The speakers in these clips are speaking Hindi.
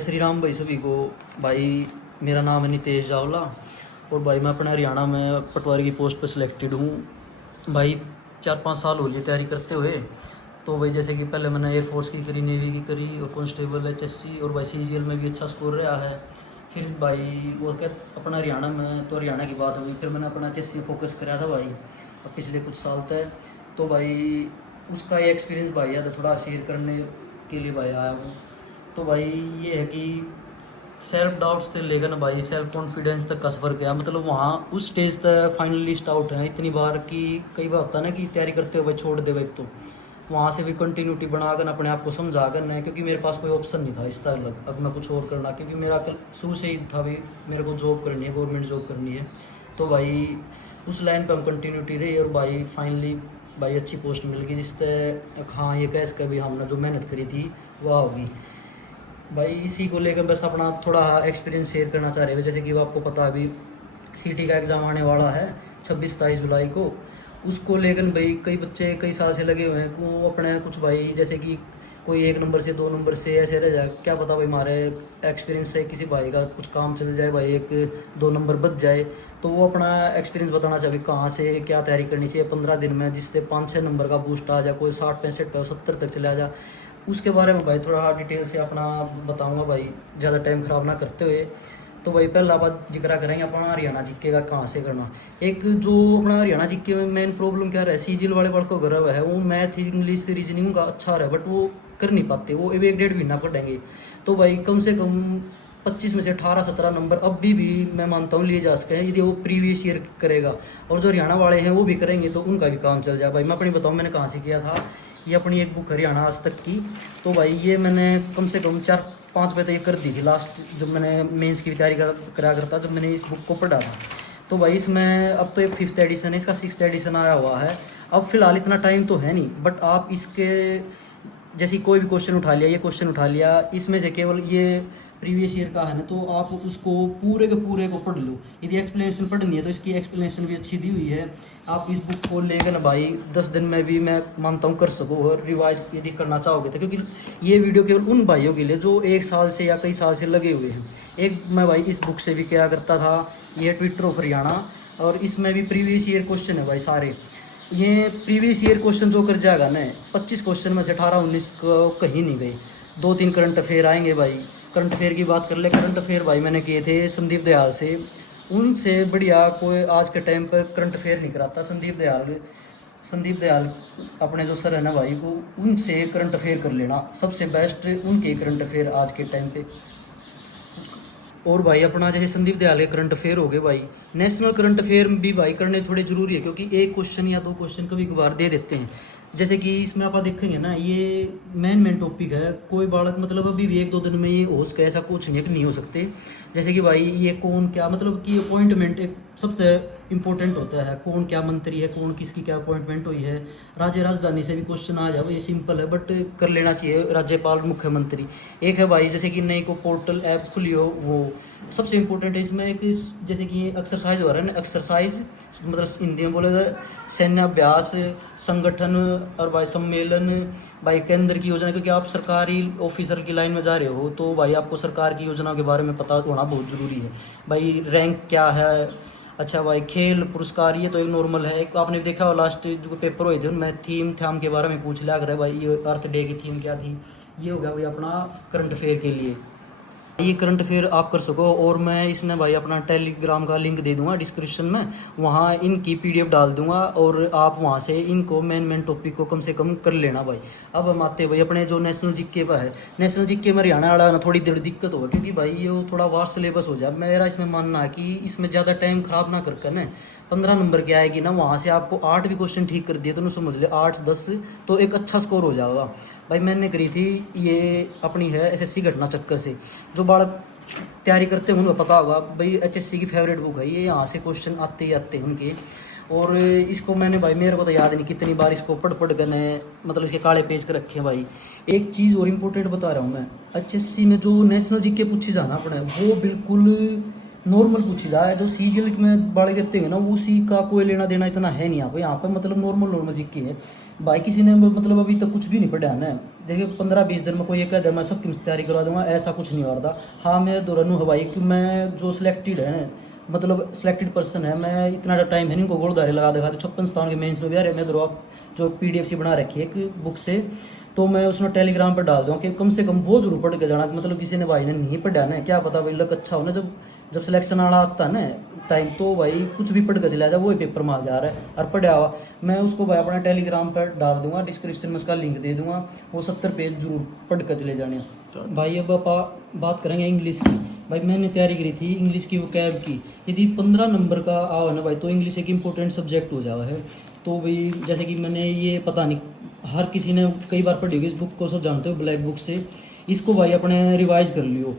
श्री राम भाई सभी को। भाई मेरा नाम है नितेश जावला और भाई मैं अपना हरियाणा में पटवारी की पोस्ट पर सिलेक्टेड हूँ। भाई 4-5 साल हो लिए तैयारी करते हुए। तो भाई जैसे कि पहले मैंने एयरफोर्स की करी, नेवी की करी और कांस्टेबल एचएससी और भाई सीजीएल में भी अच्छा स्कोर रहा है। फिर भाई वो क्या अपना हरियाणा में तो हरियाणा की बात हुई, फिर मैंने अपना एचएससी फोकस कराया था भाई अब पिछले कुछ साल तक। तो भाई उसका ये एक्सपीरियंस भाई है तो थोड़ा शेयर करने के लिए भाई आया हूँ। तो भाई ये है कि सेल्फ डाउट्स से लेकर ना भाई सेल्फ कॉन्फिडेंस तक का सफ़र किया, मतलब वहाँ उस स्टेज तक फाइनलिस्ट आउट है इतनी बार कि कई बार होता है ना कि तैयारी करते हुए छोड़ दे भाई, तो वहाँ से भी कंटिन्यूटी बनाकर अपने आप को समझा कर ना, क्योंकि मेरे पास कोई ऑप्शन नहीं था इस तरह अब मैं कुछ और करना, क्योंकि मेरा कल शुरू से ही था भाई मेरे को जॉब करनी है, गवर्नमेंट जॉब करनी है। तो भाई उस लाइन पर हम कंटिन्यूटी रही और भाई फाइनली भाई अच्छी पोस्ट मिल गई जिससे हाँ ये कह सके भी हमने जो मेहनत करी थी वह होगी। भाई इसी को लेकर बस अपना थोड़ा एक्सपीरियंस शेयर करना चाह रहे हैं। जैसे कि वो आपको पता है अभी सीटी का एग्ज़ाम आने वाला है 26-27 जुलाई को, उसको लेकर भाई कई बच्चे कई साल से लगे हुए हैं को अपने कुछ भाई जैसे कि कोई 1 नंबर से 2 नंबर से ऐसे रह जाए, क्या पता भाई हमारे एक्सपीरियंस से किसी भाई का कुछ काम चल जाए, भाई 1-2 नंबर बच जाए। तो वो अपना एक्सपीरियंस बताना चाहिए कहाँ से क्या तैयारी करनी चाहिए 15 दिन में, जिससे 5-6 नंबर का बूस्ट आ जाए, कोई 60-65 पे 70 तक चला जाए। उसके बारे में भाई थोड़ा डिटेल से अपना बताऊंगा भाई, ज़्यादा टाइम ख़राब ना करते हुए। तो भाई पहला बात जिक्र करेंगे अपना हरियाणा जीके का कहाँ से करना। एक जो अपना हरियाणा जीके में मेन प्रॉब्लम क्या रहा है, सीजीएल वाले वर्ग को घर हुआ है वो मैथ इंग्लिश रीजनिंग का अच्छा रहा है बट वो कर नहीं पाते, वो 1-1.5 महीना पढ़ेंगे। तो भाई कम से कम 25 में से 18-17 नंबर अब भी मैं मानता हूँ लिए जा सके हैं यदि वो प्रीवियस ईयर करेगा, और जो हरियाणा वाले हैं वो भी करेंगे तो उनका भी काम चल जाए। भाई मैं अपनी बताऊँ मैंने कहाँ से किया था, ये अपनी एक बुक हरियाणा आज तक की। तो भाई ये मैंने कम से कम 4-5 बजे तक कर दी थी लास्ट, जब मैंने मेंस की तैयारी करा करता जब मैंने इस बुक को पढ़ा था। तो भाई इसमें अब तो ये 5th एडिशन है, इसका 6th एडिशन आया हुआ है। अब फिलहाल इतना टाइम तो है नहीं बट आप इसके जैसे कोई भी क्वेश्चन उठा लिया, ये क्वेश्चन उठा लिया, इसमें से केवल ये प्रीवियस ईयर का है ना, तो आप उसको पूरे के पूरे को पढ़ लो। यदि एक्सप्लेनेशन पढ़नी है तो इसकी एक्सप्लेनेशन भी अच्छी दी हुई है। आप इस बुक को लेकर ना भाई 10 दिन में भी मैं मानता हूँ कर सको, और रिवाइज यदि करना चाहोगे तो, क्योंकि ये वीडियो केवल उन भाइयों के लिए जो 1 साल से या कई साल से लगे हुए हैं। एक मैं भाई इस बुक से भी क्या करता था, ये ट्विटर ऑफ हरियाणा, और इसमें भी प्रीवियस ईयर क्वेश्चन है भाई सारे। ये प्रीवियस ईयर क्वेश्चन जो कर जाएगा ना, 25 क्वेश्चन में से 18-19 को कहीं नहीं गए। 2-3 करंट अफेयर आएंगे भाई। करंट अफेयर की बात कर ले, करंट अफेयर भाई मैंने किए थे संदीप दयाल से, उनसे बढ़िया कोई आज के टाइम पर करंट अफेयर नहीं कराता। संदीप दयाल अपने जो सर है ना भाई को, उनसे करंट अफेयर कर लेना, सबसे बेस्ट उनके करंट अफेयर आज के टाइम पे। और भाई अपना जैसे संदीप दयाल के करंट अफेयर हो गए भाई, नेशनल करंट अफेयर भी भाई करने थोड़े जरूरी है, क्योंकि एक क्वेश्चन या 2 क्वेश्चन कभी कभार दे देते हैं। जैसे कि इसमें आप देखेंगे ना, ये मेन टॉपिक है। कोई बालक मतलब अभी भी 1-2 दिन में ये हो सके ऐसा कुछ नहीं है कि नहीं हो सकते। जैसे कि भाई ये कौन क्या, मतलब कि अपॉइंटमेंट एक सबसे इंपॉर्टेंट होता है, कौन क्या मंत्री है, कौन किसकी क्या अपॉइंटमेंट हुई है। राज्य राजधानी से भी क्वेश्चन आ जाए, ये सिंपल है बट कर लेना चाहिए, राज्यपाल मुख्यमंत्री। एक है भाई जैसे कि नई को पोर्टल ऐप खुली हो, वो सबसे इम्पोर्टेंट है। इसमें एक जैसे कि एक्सरसाइज हो रहा है ना, एक्सरसाइज मतलब हिंदी में बोले तो सैन्याभ्यास, संगठन और भाई सम्मेलन, भाई केंद्र की योजना, क्योंकि आप सरकारी ऑफिसर की लाइन में जा रहे हो तो भाई आपको सरकार की योजनाओं के बारे में पता होना बहुत ज़रूरी है। भाई रैंक क्या है, अच्छा भाई खेल पुरस्कार ये तो एक नॉर्मल है। एक आपने देखा हो लास्ट जो पेपर हुए थे उनमें थीम के बारे में पूछ लिया कर भाई, ये अर्थ डे की थीम क्या थी। ये हो गया भाई अपना करंट अफेयर के लिए, ये करंट अफेयर आप कर सको। और मैं इसने भाई अपना टेलीग्राम का लिंक दे दूंगा डिस्क्रिप्शन में, वहाँ इनकी पीडीएफ डाल दूंगा और आप वहाँ से इनको मेन टॉपिक को कम से कम कर लेना भाई। अब हम आते भाई अपने जो नेशनल जीके पर है। नेशनल जीके में हरियाणा वाला ना थोड़ी देर दिक्कत होगा, क्योंकि भाई ये थोड़ा वास्ट सिलेबस हो जाए। मेरा इसमें मानना है कि इसमें ज़्यादा टाइम ख़राब ना कर ना, 15 नंबर की आएगी ना, वहाँ से आपको 8 भी क्वेश्चन ठीक कर दिए तो नहीं समझ ले 8-10 तो एक अच्छा स्कोर हो जाएगा। भाई मैंने करी थी ये अपनी है एसएससी घटना चक्कर से। जो बालक तैयारी करते हैं उनको पता होगा भाई, एचएससी की फेवरेट बुक है ये, यहाँ से क्वेश्चन आते ही आते हैं उनके। और इसको मैंने भाई मेरे को तो याद नहीं कितनी बार इसको पढ़ कर मतलब इसके काले पेज कर रखे हैं भाई। एक चीज़ और इम्पोर्टेंट बता रहा हूँ मैं, एचएससी में जो नेशनल जीके पूछी जाना अपने, वो बिल्कुल नॉर्मल पूछी जाए, जो सीजीएल में बाड़े देते हैं ना उसी का कोई लेना देना इतना है नहीं यहाँ पे मतलब नॉर्मल जी की है भाई। किसी ने मतलब अभी तक कुछ भी नहीं पढ़ा है। देखिए 15-20 दिन में कोई एक मैं सबकी तैयारी करवा दूंगा, ऐसा कुछ नहीं हो रहा था। हाँ मैं दोहरानू है भाई कि मैं जो सिलेक्टेड है ना, मतलब सिलेक्टेड पर्सन है, मैं इतना टाइम है नहीं को गोलधारे लगा दिखा 56 के मेंस में भी आ रहे मैं दो आप जो पीडीएफ सी बना रखी है एक बुक से, तो मैं उसमें टेलीग्राम पर डाल दूँ कि कम से कम वो जरूर पढ़ के जाना। मतलब किसी ने भाई ने नहीं पढ़ा ना, क्या पता भाई लक अच्छा हो ना, जब सिलेक्शन आना आता है ना टाइम, तो भाई कुछ भी पढ़ के चला जाए, वो पेपर में आ जा रहा है और पढ़ा हुआ। मैं उसको भाई अपना टेलीग्राम पर डाल दूंगा, डिस्क्रिप्शन में उसका लिंक दे दूंगा, वो 70 पेज जरूर पढ़ कर चले जाने। भाई अब आप बात करेंगे इंग्लिश की। भाई मैंने तैयारी करी थी इंग्लिश की, वो कैब की। यदि 15 नंबर का आओ ना भाई तो इंग्लिश एक इम्पोर्टेंट सब्जेक्ट हो जावा है। तो भाई जैसे कि मैंने ये पता नहीं हर किसी ने कई बार पढ़ी होगी इस बुक को, सब जानते हो ब्लैक बुक से, इसको भाई अपने रिवाइज कर लियो।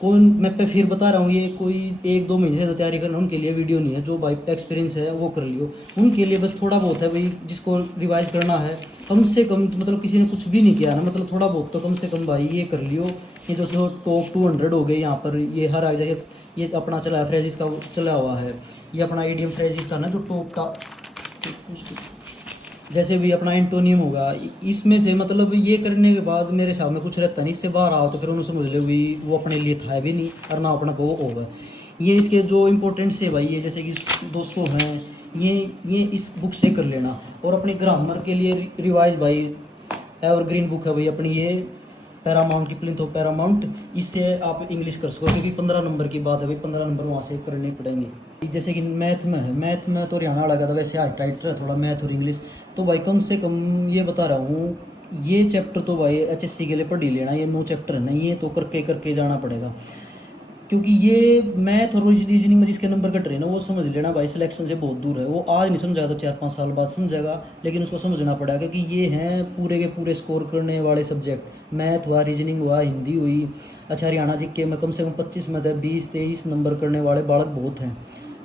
कौन मैं पे फिर बता रहा हूँ, ये कोई 1-2 महीने से तो तैयारी करना उनके लिए वीडियो नहीं है, जो भाई एक्सपीरियंस है वो कर लियो। उनके लिए बस थोड़ा बहुत है भाई, जिसको रिवाइज करना है कम से कम, मतलब किसी ने कुछ भी नहीं किया ना, मतलब थोड़ा बहुत तो कम से कम भाई ये कर लियो। ये जो टॉप 200 हो गए यहाँ पर, ये हर आ जाए, ये अपना चला है फ्रेजिस का चला हुआ है, ये अपना ईडीएम फ्रेजिस था ना जो टॉप जैसे भी अपना एंटोनियम होगा, इसमें से मतलब ये करने के बाद मेरे हिसाब में कुछ रहता नहीं, इससे बाहर आओ तो फिर उन्हें समझ लो भी वो अपने लिए था भी नहीं और ना अपना वो होगा। ये इसके जो इम्पोर्टेंट से भाई ये जैसे कि 200 हैं, ये इस बुक से कर लेना। और अपनी ग्रामर के लिए रिवाइज भाई एवरग्रीन बुक है भाई अपनी, ये पैरामाउंट की प्लिंथ ऑफ पैरामाउंट, इससे आप इंग्लिश कर सको, क्योंकि 15 नंबर की बात है भाई, 15 नंबर वहाँ से करने पड़ेंगे। जैसे कि मैथ में है, मैथ में तो हरियाणा वाला का था वैसे हाई टाइट है थोड़ा मैथ और इंग्लिश, तो भाई कम से कम ये बता रहा हूँ, ये चैप्टर तो भाई एचएससी के लिए पढ़ ही लेना। ये 9 चैप्टर है ना, ये तो करके जाना पड़ेगा, क्योंकि ये मैथ और रीजनिंग में जिसके नंबर कट रहे हैं ना, वो समझ लेना भाई सिलेक्शन से बहुत दूर है। वो आज नहीं समझाएगा तो 4-5 साल बाद समझेगा, लेकिन उसको समझना पड़ेगा, क्योंकि ये हैं पूरे के पूरे स्कोर करने वाले सब्जेक्ट। मैथ हुआ, रीजनिंग हुआ, हिंदी हुई, अच्छा हरियाणा जीके में कम से कम 25 में 20-23 नंबर करने वाले बालक बहुत हैं।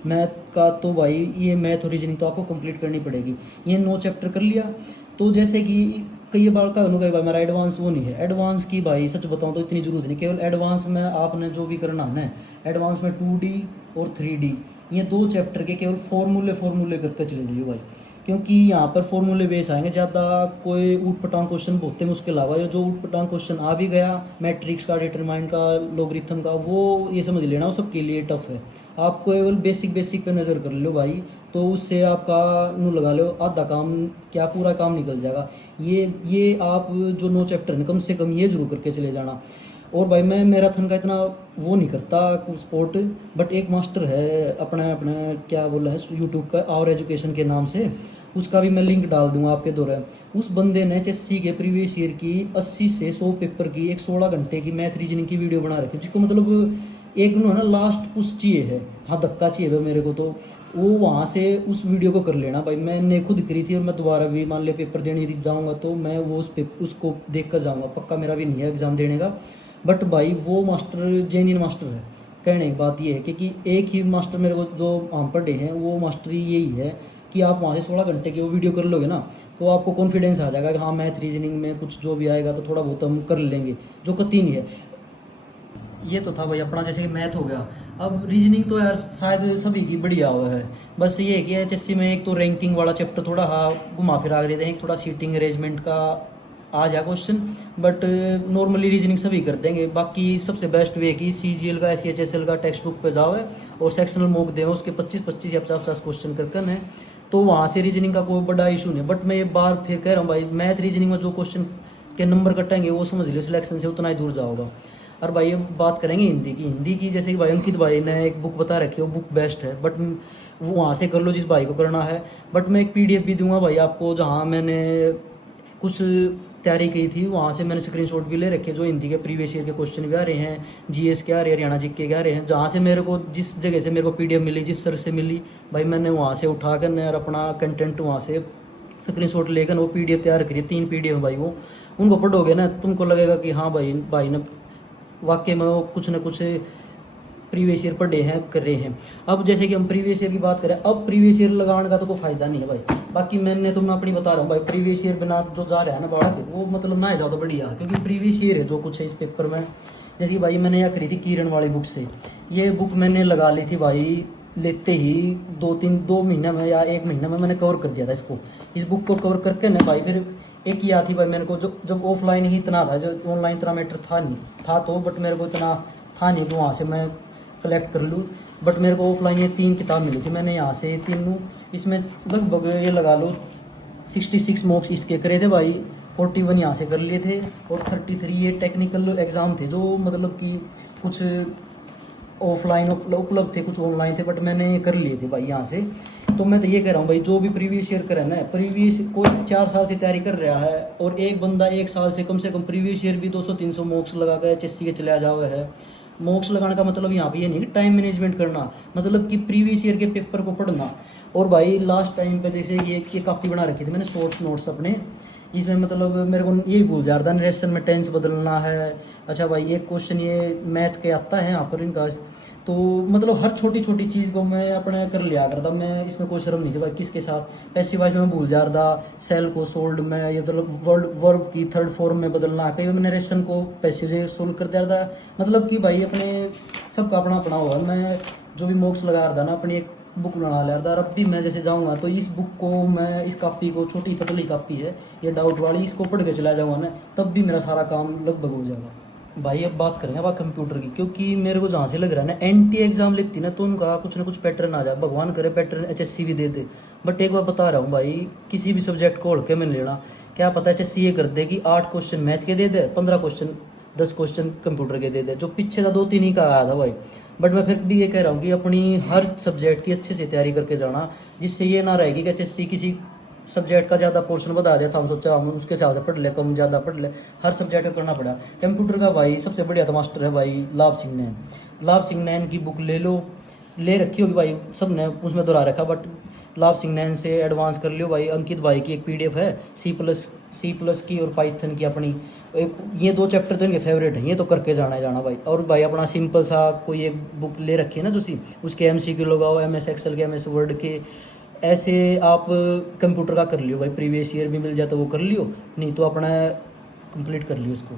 मैथ का तो भाई ये मैथ और रीजनिंग तो आपको कंप्लीट करनी पड़ेगी। ये 9 चैप्टर कर लिया तो जैसे कि कई बार का भाई मेरा एडवांस वो नहीं है, एडवांस की भाई सच बताऊं तो इतनी जरूरत नहीं। केवल एडवांस में आपने जो भी करना है ना, एडवांस में 2D और 3D ये 2 चैप्टर के केवल फॉर्मूले करके चले जाइए भाई, क्योंकि यहाँ पर फॉर्मूले बेस आएंगे ज़्यादा। कोई ऊट पटांग क्वेश्चन बहुत है मुश्किल आवा, जो ऊट पटांग क्वेश्चन आ भी गया मैट्रिक्स का, डिटरमाइंड का, लॉगरिथम का, वो ये समझ लेना वो सबके लिए टफ है। आप केवल बेसिक पे नज़र कर लो भाई, तो उससे आपका नू लगा लो आधा काम क्या पूरा काम निकल जाएगा। ये आप जो 9 चैप्टर हैं कम से कम ये जरूर करके चले जाना। और भाई मैं मैराथन का इतना वो नहीं करता स्पोर्ट, बट एक मास्टर है अपना क्या बोल रहे हैं यूट्यूब का और एजुकेशन के नाम से, उसका भी मैं लिंक डाल दूंगा आपके द्वारा। उस बंदे ने एचएससी के प्रीवियस ईयर की 80 से 100 पेपर की एक 16 घंटे की मैथ रीजनिंग की वीडियो बना रखी, जिसको मतलब एक है ना लास्ट पुश चाहिए है, हाँ धक्का चाहिए भाई मेरे को, तो वो वहाँ से उस वीडियो को कर लेना भाई। मैंने खुद करी थी और मैं दोबारा भी मान लिया पेपर देने यदि जाऊँगा तो मैं वो उसको देख कर जाऊँगा, पक्का मेरा भी नहीं है एग्ज़ाम देने का। बट भाई वो मास्टर जेन्युइन मास्टर है। कहने की बात ये है कि एक ही मास्टर मेरे को जो हम पढ़े हैं वो मास्टर यही है कि आप वहाँ से 16 घंटे की वो वीडियो कर लोगे ना, तो आपको कॉन्फिडेंस आ जाएगा कि हाँ मैथ रीजनिंग में कुछ जो भी आएगा तो थोड़ा बहुत हम कर लेंगे, जो कतई नहीं है। ये तो था भाई अपना जैसे कि मैथ हो गया। अब रीजनिंग तो यार शायद सभी की बढ़िया हुआ है, बस ये है कि एचएससी में एक तो रैंकिंग वाला चैप्टर थोड़ा हाँ घुमा फिरा के देते हैं, एक थोड़ा सीटिंग अरेंजमेंट का आ जाए क्वेश्चन, बट नॉर्मली रीजनिंग सभी कर देंगे। बाकी सबसे बेस्ट वे कि सीजीएल का SCHSL का टेक्स्ट बुक पे जाओ है और सेक्शनल मॉक दें, उसके 25-25 या 50-50 क्वेश्चन करके है, तो वहाँ से रीजनिंग का कोई बड़ा इशू नहीं। बट मैं एक बार फिर कह रहा हूँ भाई मैथ रीजनिंग में जो क्वेश्चन के नंबर कटेंगे वो समझ लो सिलेक्शन से उतना ही दूर जाओगा। और भाई अब बात करेंगे हिंदी की जैसे कि भाई अंकित भाई ने एक बुक बता रखी है, वो बुक बेस्ट है, बट वो वहाँ से कर लो जिस भाई को करना है। बट मैं एक PDF भी दूंगा भाई आपको, जहाँ मैंने कुछ तैयारी की थी, वहाँ से मैंने स्क्रीनशॉट भी ले रखे, जो हिंदी के प्रीवियस ईयर के क्वेश्चन भी आ रहे हैं, GS के आ रहे हैं, हरियाणा जीके के आ रहे हैं, जहाँ से मेरे को जिस जगह से मेरे को PDF मिली, जिस सर से मिली भाई, मैंने वहाँ से उठा कर और अपना कंटेंट वहाँ से स्क्रीनशॉट लेकर वो PDF तैयार करी। 3 PDF भाई, वो उनको पढ़ोगे ना तुमको लगेगा कि हाँ भाई ने वाकई में वो कुछ ना कुछ प्रीवियस ईयर पढ़े हैं कर रहे हैं। अब जैसे कि हम प्रीवियस ईयर की बात करें, अब प्रीवियस ईयर लगाने का तो कोई फायदा नहीं है भाई। बाकी मैं अपनी बता रहा हूँ भाई, प्रीवियस ईयर बिना जो जा रहा है ना बालक, वो मतलब ना ज़्यादा बढ़िया, क्योंकि प्रीवियस ईयर है जो कुछ है इस पेपर में। जैसे कि भाई मैंने यह करी थी किरण वाली बुक से, ये बुक मैंने लगा ली थी भाई, लेते ही 2 महीने में या 1 महीने में मैंने कवर कर दिया था इसको। इस बुक को कवर करके ना भाई फिर एक ही आती भाई मेरे को, जो जब ऑफलाइन ही इतना था, जो ऑनलाइन इतना मैटर था नहीं था, तो बट मेरे को इतना था नहीं कि वहाँ से मैं कलेक्ट कर लूँ। बट मेरे को ऑफलाइन ये 3 किताब मिली थी, मैंने यहाँ से 3 लूँ। इसमें लगभग ये लगा लो 66 मॉक्स इसके करे थे भाई, 41 यहाँ से कर लिए थे, और 33 ये टेक्निकल एग्ज़ाम थे, जो मतलब कि कुछ ऑफलाइन उपलब्ध थे, कुछ ऑनलाइन थे, बट मैंने ये कर लिए थे भाई यहाँ से। तो मैं तो ये कह रहा हूँ भाई, जो भी प्रीवियस ईयर करे ना, प्रीवियस कोई 4 साल से तैयारी कर रहा है, और एक बंदा 1 साल से कम प्रीवियस ईयर भी 200-300 मॉक्स लगा कर HSC के चला जावा है। मॉक्स लगाने का मतलब यहाँ पे ये नहीं कि टाइम मैनेजमेंट करना, मतलब कि प्रीवियस ईयर के पेपर को पढ़ना। और भाई लास्ट टाइम पे जैसे ये कापी बना रखी थी मैंने, शॉर्ट्स नोट्स अपने, इसमें मतलब मेरे को यही भूल जा रहा था, नरेशन में टेंस बदलना है। अच्छा भाई एक क्वेश्चन ये मैथ के आता है यहाँ पर इनका, तो मतलब हर छोटी छोटी चीज़ को मैं अपने कर लिया करता, मैं इसमें कोई शर्म नहीं थी भाई किसके साथ। पैसिव वॉइस में भूल जा रहा था, सेल को सोल्ड में, ये मतलब वर्ब की थर्ड फॉर्म में बदलना, कई बार नरेशन को पैसिव से सोल्व कर दिया था। मतलब कि भाई अपने सबका अपना अपना हुआ, मैं जो भी मॉक्स लगा रहा था ना, अपनी एक बुक बना लिया था। अब भी मैं जैसे जाऊँगा तो इस बुक को मैं, इस कापी को, छोटी पतली कापी है ये डाउट वाली, इसको पढ़ के चला जाऊँगा ना, तब भी मेरा सारा काम लगभग हो जाएगा। भाई अब बात करेंगे अब कंप्यूटर की, क्योंकि मेरे को जहाँ से लग रहा है ना, NT एग्जाम लिखती ना तो उनका कुछ ना कुछ पैटर्न आ जाए, भगवान करे पैटर्न HSC भी दे दे। बट एक बार बता रहा हूँ भाई, किसी भी सब्जेक्ट को हल्के में लेना, क्या पता HSC ये कर दे कि 8 क्वेश्चन मैथ के दे दे, 15 क्वेश्चन 10 क्वेश्चन कंप्यूटर के दे दे, जो पीछे था 2-3 ही का आया था भाई। बट मैं फिर भी ये कह रहा हूँ कि अपनी हर सब्जेक्ट की अच्छे से तैयारी करके जाना, जिससे ये ना रहेगी कि HSC किसी सब्जेक्ट का ज़्यादा पोर्शन बता दिया था, हम सोचा हम उसके हिसाब से पढ़ ले, कम ज़्यादा पढ़ ले, हर सब्जेक्ट का करना पड़ा। कंप्यूटर का भाई सबसे बढ़िया तो मास्टर है भाई लाभ सिंह नैन। लाभ सिंह नैन की बुक ले लो, ले रखी होगी भाई सब ने, उसमें दोहरा रखा, बट लाभ सिंह नैन से एडवांस कर लियो भाई। अंकित भाई की एक PDF है C++ की और पाइथन की अपनी, एक ये 2 चैप्टर तो इनके फेवरेट हैं, ये तो करके जाना है जाना भाई। और भाई अपना सिंपल सा कोई एक बुक ले रखी है ना, जो उसके MCQ लगाओ, MS एक्सेल के, MS वर्ड के, ऐसे आप कंप्यूटर का कर लियो भाई। प्रीवियस ईयर भी मिल जाए तो वो कर लियो, नहीं तो अपना कंप्लीट कर लियो इसको।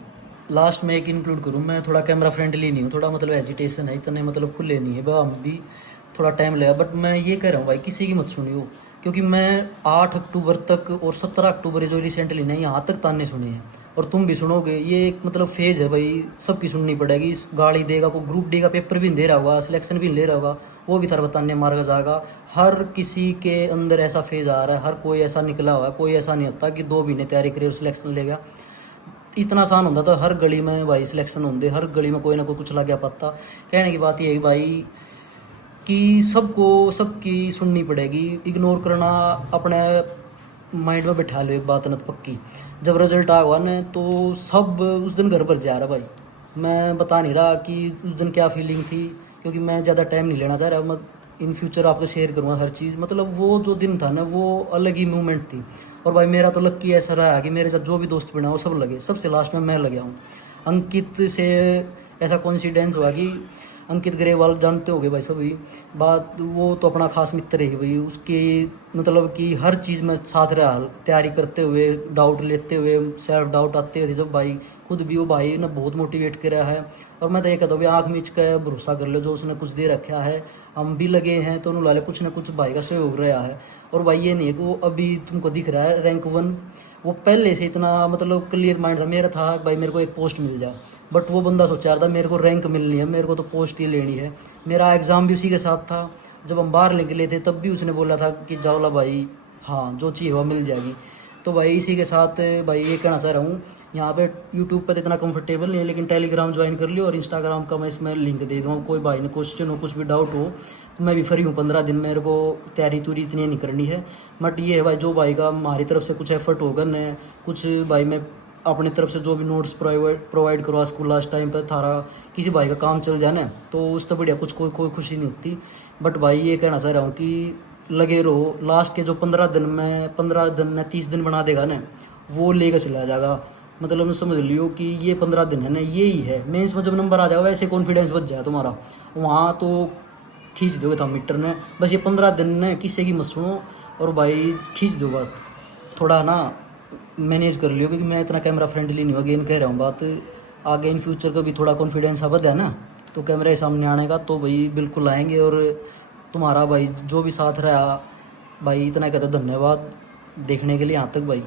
लास्ट में एक इंक्लूड करूँ, मैं थोड़ा कैमरा फ्रेंडली नहीं हूँ, थोड़ा मतलब एजिटेशन है, इतने मतलब खुले नहीं है बा, हम भी थोड़ा टाइम लगेगा। बट मैं ये कह रहा हूँ भाई, किसी की मत सुनियो, क्योंकि मैं 8 अक्टूबर तक और 17 अक्टूबर जो रिसेंटली नहीं यहाँ तक ताने सुने हैं, और तुम भी सुनोगे। ये एक मतलब फेज है भाई, सबकी सुननी पड़ेगी। इस गाली देगा को ग्रुप D का पेपर भी दे रहा होगा, सिलेक्शन भी ले रहा होगा, वो भी थारा बताने मार्ग जाएगा। हर किसी के अंदर ऐसा फेज आ रहा है, हर कोई ऐसा निकला हुआ है, कोई ऐसा नहीं होता कि 2 महीने तैयारी करे और सिलेक्शन लेगा। इतना आसान होता तो हर गली में भाई सिलेक्शन होंगे, हर गली में कोई ना कोई कुछ लग गया पत्ता। कहने की बात ये है भाई कि सबको सबकी सुननी पड़ेगी, इग्नोर करना अपने माइंड में बैठा लो। एक बात न पक्की, जब रिजल्ट आ हुआ ना तो सब उस दिन घर पर जा रहा भाई। मैं बता नहीं रहा कि उस दिन क्या फीलिंग थी, क्योंकि मैं ज़्यादा टाइम नहीं लेना चाह रहा। मैं इन फ्यूचर आपको शेयर करूँगा हर चीज़, मतलब वो जो दिन था ना वो अलग ही मूवमेंट थी। और भाई मेरा तो लक्की ऐसा रहा कि मेरे साथ जो भी दोस्त बना वो सब लगे, सबसे लास्ट में मैं लगा हूँ। अंकित से ऐसा कॉन्सिडेंस हुआ कि अंकित ग्रेवाल जानते होगे भाई सभी बात, वो तो अपना खास मित्र है भाई। उसकी मतलब कि हर चीज़ में साथ रहा, तैयारी करते हुए, डाउट लेते हुए, सेल्फ डाउट आते हुए जब भाई, खुद भी वो भाई ने बहुत मोटिवेट किया है। और मैं तो ये कहता हूँ आँख मीच कर भरोसा कर लो, जो उसने कुछ दे रखा है, हम भी लगे हैं तो उन्होंने कुछ ना कुछ भाई का सहयोग रहा है। और भाई ये नहीं है कि वो अभी तुमको दिख रहा है रैंक 1, वो पहले से इतना मतलब क्लियर माइंड था। मेरा था भाई मेरे को एक पोस्ट मिल जाए, बट वो बंदा सोचा रहा था मेरे को रैंक मिलनी है, मेरे को तो पोस्ट ही लेनी है। मेरा एग्ज़ाम भी उसी के साथ था, जब हम बाहर निकले थे तब भी उसने बोला था कि जाओला भाई, हाँ जो चाहिए वो मिल जाएगी। तो भाई इसी के साथ भाई ये कहना चाह रहा हूँ, यहाँ पे यूट्यूब पर इतना कंफर्टेबल नहीं है, लेकिन टेलीग्राम ज्वाइन कर लियो, और इंस्टाग्राम का मैं इसमें लिंक दे दूँगा। कोई भाई ने क्वेश्चन हो, कुछ भी डाउट हो, तो मैं भी फ्री हूँ 15 दिन, मेरे को तैयारी तुरी इतनी नहीं करनी है। बट ये है भाई, जो भाई का हमारी तरफ से कुछ एफर्ट होगा न, कुछ भाई मैं अपनी तरफ से जो भी नोट्स प्रोवाइड करवा स्कूल लास्ट टाइम पर, थारा किसी भाई का काम चल जाए ना तो उससे बढ़िया कुछ कोई खुशी नहीं होती। बट भाई ये कहना चाह रहा हूँ कि लगे रहो, लास्ट के जो 15 दिन में 30 दिन बना देगा ना, वो लेकर चला जाएगा। मतलब समझ लियो कि ये 15 दिन है ना, ये ही है। मेंस में जब नंबर आ जाएगा वैसे कॉन्फिडेंस बच जाए तुम्हारा, वहाँ तो खींच दोगे था मीटर ने। बस ये 15 दिन ने किसी की मत सुनो, और भाई खींच दो बात, थोड़ा ना मैनेज कर लियो, क्योंकि मैं इतना कैमरा फ्रेंडली नहीं हूँ। अगेन कह रहा हूँ बात, आगे इन फ्यूचर का भी थोड़ा कॉन्फिडेंस आ बढ़ा ना, तो कैमरे के सामने आने का, तो भाई बिल्कुल आएंगे। और तुम्हारा भाई जो भी साथ रहा भाई, इतना कहते धन्यवाद देखने के लिए यहाँ तक भाई।